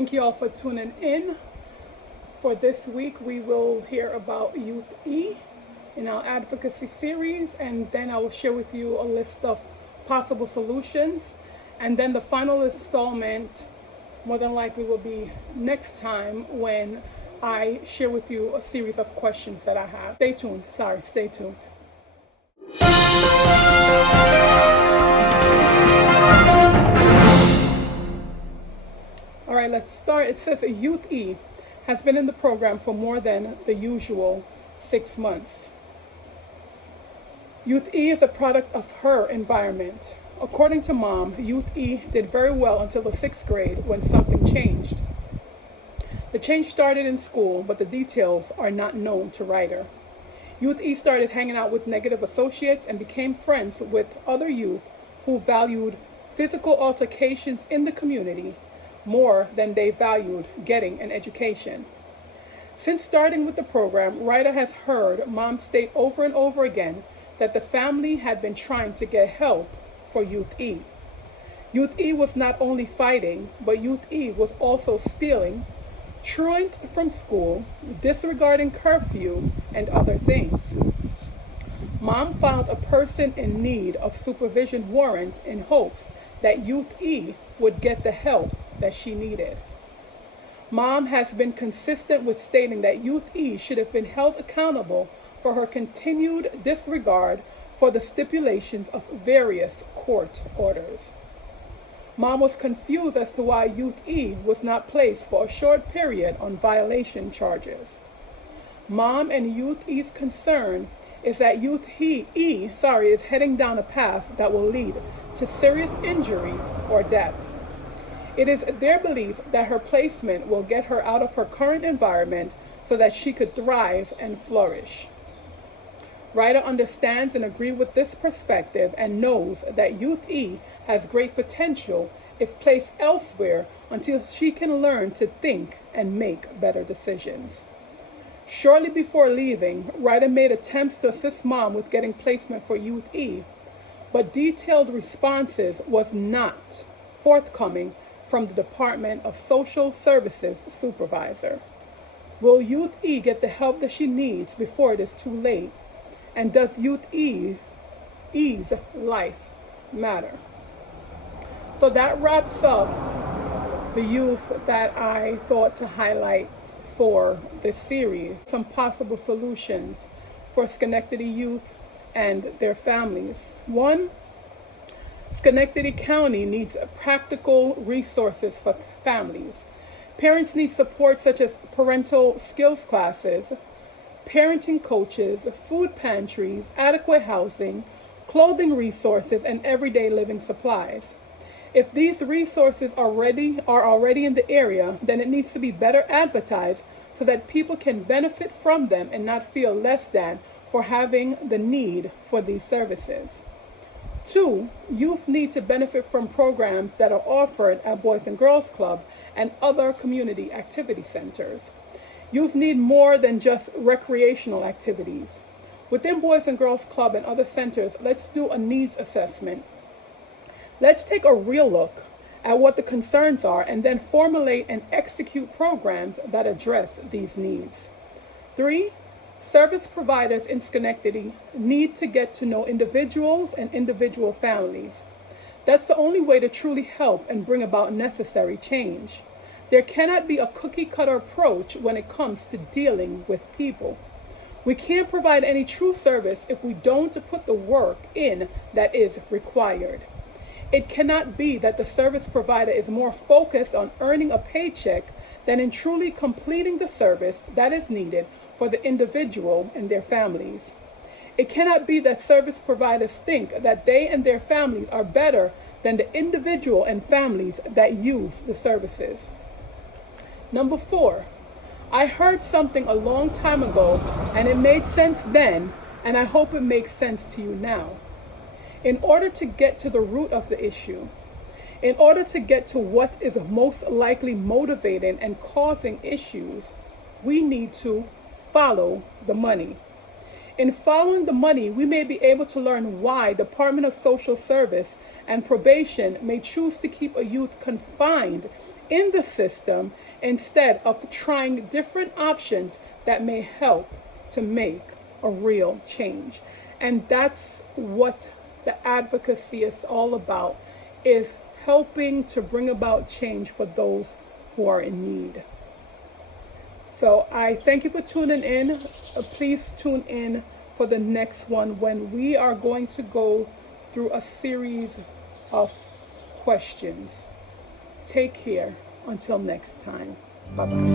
Thank you all for tuning in. For this week, we will hear about Youth E in our advocacy series, and then I will share with you a list of possible solutions. And then the final installment, more than likely, will be next time when I share with you a series of questions that I have. Stay tuned. Stay tuned. All right, let's start. It says Youth E has been in the program for more than the usual 6 months. Youth E is a product of her environment. According to Mom, Youth E did very well until the 6th grade when something changed. The change started in school, but the details are not known to Ryder. Youth E started hanging out with negative associates and became friends with other youth who valued physical altercations in the community more than they valued getting an education. Since starting with the program, Ryder has heard Mom state over and over again that the family had been trying to get help for Youth E. Youth E was not only fighting, but Youth E was also stealing, truant from school, disregarding curfew, and other things. Mom filed a person in need of supervision warrant in hopes that Youth E would get the help that she needed. Mom has been consistent with stating that Youth E should have been held accountable for her continued disregard for the stipulations of various court orders. Mom was confused as to why Youth E was not placed for a short period on violation charges. Mom and Youth E's concern is that Youth E is heading down a path that will lead to serious injury or death. It is their belief that her placement will get her out of her current environment so that she could thrive and flourish. Ryder understands and agrees with this perspective and knows that Youth E has great potential if placed elsewhere until she can learn to think and make better decisions. Shortly before leaving, Ryder made attempts to assist Mom with getting placement for Youth E, but detailed responses was not forthcoming from the Department of Social Services supervisor. Will Youth E get the help that she needs before it is too late? And does Youth E's life matter? So that wraps up the youth that I thought to highlight for this series. Some possible solutions for Schenectady youth and their families. 1, Schenectady County needs practical resources for families. Parents need support such as parental skills classes, parenting coaches, food pantries, adequate housing, clothing resources, and everyday living supplies. If these resources are already in the area, then it needs to be better advertised so that people can benefit from them and not feel less than for having the need for these services. 2, youth need to benefit from programs that are offered at Boys and Girls Club and other community activity centers. Youth need more than just recreational activities. Within Boys and Girls Club and other centers, let's do a needs assessment. Let's take a real look at what the concerns are and then formulate and execute programs that address these needs. 3, service providers in Schenectady need to get to know individuals and individual families. That's the only way to truly help and bring about necessary change. There cannot be a cookie-cutter approach when it comes to dealing with people. We can't provide any true service if we don't put the work in that is required. It cannot be that the service provider is more focused on earning a paycheck than in truly completing the service that is needed for the individual and their families. It cannot be that service providers think that they and their families are better than the individual and families that use the services. 4, I heard something a long time ago and it made sense then, and I hope it makes sense to you now. In order to get to the root of the issue, in order to get to what is most likely motivating and causing issues, we need to follow the money. In following the money, we may be able to learn why Department of Social Service and probation may choose to keep a youth confined in the system instead of trying different options that may help to make a real change. And that's what the advocacy is all about, is helping to bring about change for those who are in need. So I thank you for tuning in. Please tune in for the next one when we are going to go through a series of questions. Take care until next time. Bye-bye.